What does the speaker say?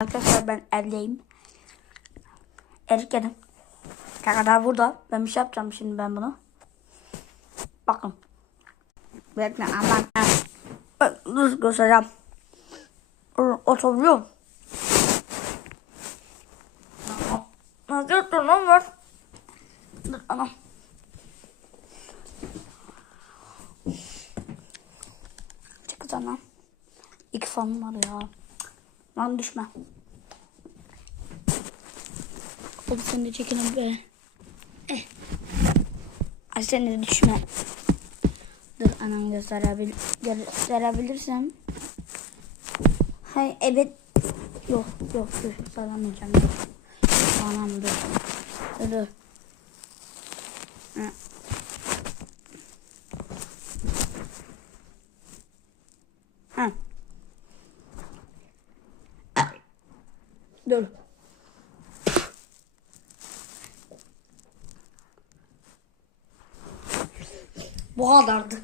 Arkadaşlar ben evdeyim. Erik yedim. Kadar burada. Ben bir şey yapacağım şimdi ben bunu. Bakın. Bekle aman. Dur göstereceğim. Oturabiliyorum. Dur lan var. Dur anam. Çıkacağım lan. İki fanım var ya. Lan düşme. Hadi sen de çekelim be. Ay sen de düşme. Dur anam gösterebilirsem. Hay evet. Yok gösteremeyeceğim. Anam dur. Hı. Ha. Dur. Bu kadardı.